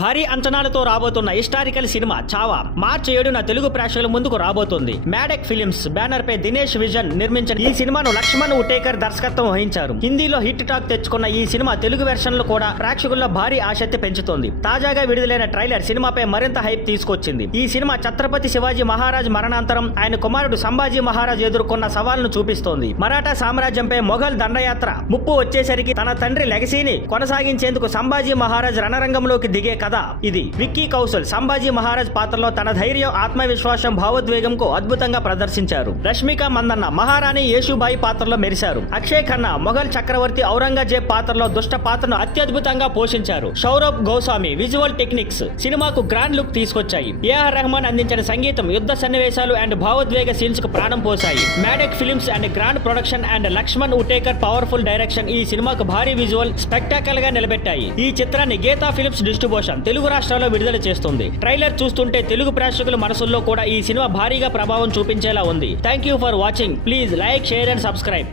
భారీ అంచనాలతో రాబోతున్న హిస్టారికల్ సినిమా చావా మార్చి 7న తెలుగు ప్రేక్షకుల ముందుకు రాబోతుంది. మ్యాడెక్ ఫిలిమ్స్ బ్యానర్ పై దినేష్ విజన్ నిర్మించిన ఈ సినిమాను లక్ష్మణ్ ఉటేకర్ దర్శకత్వం వహించారు. హిందీలో హిట్ టాక్ తెచ్చుకున్న ఈ సినిమా తెలుగు వెర్షన్ లో కూడా ప్రేక్షకుల్లో భారీ ఆసక్తి పెంచుతోంది. తాజాగా విడుదలైన ట్రైలర్ సినిమాపై మరింత హైప్ తీసుకొచ్చింది. ఈ సినిమా ఛత్రపతి శివాజీ మహారాజ్ మరణాంతరం ఆయన కుమారుడు సంభాజీ మహారాజ్ ఎదుర్కొన్న సవాల్ను చూపిస్తోంది. మరాఠా సామ్రాజ్యంపై మొఘల్ దండయాత్ర ముప్పు వచ్చేసరికి తన తండ్రి లెగసీని కొనసాగించేందుకు సంభాజీ మహారాజ్ రణరంగంలోకి దిగే కథ ఇది. విక్కీ కౌశల్ సంభాజీ మహారాజ్ పాత్రలో తన ధైర్యం, ఆత్మవిశ్వాసం, భావోద్వేగంకు అద్భుతంగా ప్రదర్శించారు. రష్మిక మందన్న మహారాణి యేషుబాయి పాత్రలో మెరిశారు. అక్షయ్ ఖన్నా మొఘల్ చక్రవర్తి ఔరంగజేబ్ పాత్రలో దుష్ట పాత్రను అత్యద్భుతంగా పోషించారు. సౌరభ్ గోస్వామి విజువల్ టెక్నిక్స్ సినిమాకు గ్రాండ్ లుక్ తీసుకొచ్చాయి. ఏఆర్ రెహమాన్ అందించిన సంగీతం యుద్ధ సన్నివేశాలు అండ్ భావోద్వేగ సీన్స్ కు ప్రాణం పోశాయి. మ్యాడెక్ films and grand production and Laxman Utekar powerful direction ఈ సినిమాకు భారీ విజువల్ స్పెక్టాకల్ గా నిలబెట్టాయి. ఈ చిత్రాన్ని గీతా ఫిలిమ్స్ డిస్ట్రిబ్యూషన్ తెలుగు రాష్ట్రాల్లో విడుదల చేస్తుంది. ట్రైలర్ చూస్తుంటే తెలుగు ప్రేక్షకుల మనసుల్లో కూడా ఈ సినిమా భారీగా ప్రభావం చూపించేలా ఉంది. Thank you for watching. Please like, share and subscribe.